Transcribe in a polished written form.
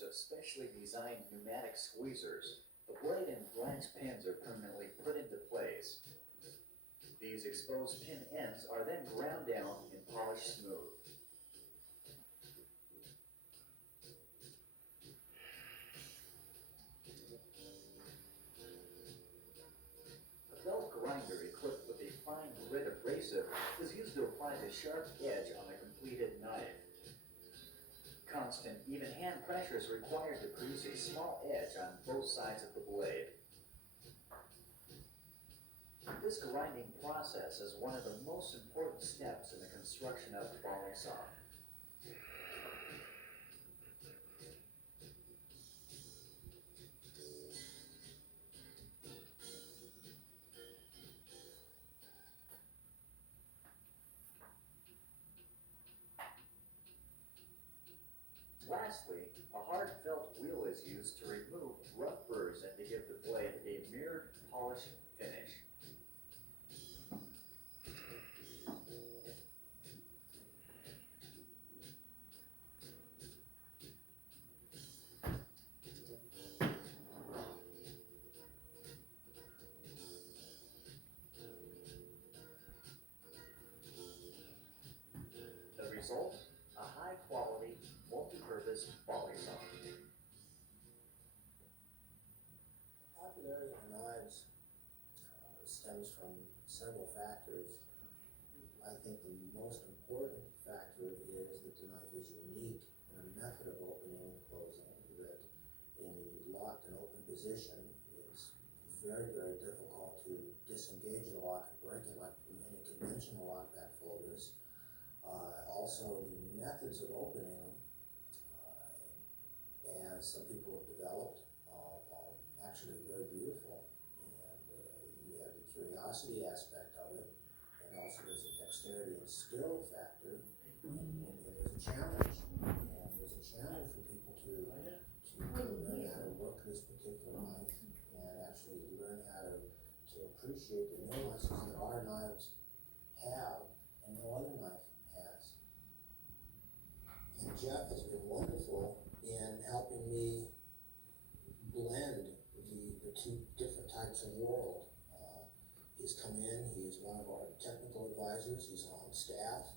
used specially designed pneumatic squeezers. The blade and blanch pins are permanently put into place. These exposed pin ends are then ground down and polished smooth. A belt grinder equipped with a fine grit abrasive is used to apply the sharp edge on a completed knife. Constant, even hand pressure is required to produce a small edge on both sides of the blade. This grinding process is one of the most important steps in the construction of balisong. Lastly, a hard felt wheel is used to remove rough burrs and to give the blade a mirrored, polished finish. The result? A high-quality, multi-purpose balisong. Popularity of knives stems from several factors. I think the most important factor is that the knife is unique in a method of opening and closing, that in the locked and open position, it's very, very difficult to disengage the lock and break it like many conventional lockback folders. Also, the methods of opening them, and some people have developed, are actually very beautiful. And you have the curiosity aspect of it, and also there's a dexterity and skill factor, and there's a challenge. And there's a challenge for people to learn how to work this particular knife and actually learn how to appreciate the nuances that our knives have and no other knife has. And Jeff has been wonderful in helping me blend the two different types of world. He's come in, he is one of our technical advisors, he's on staff,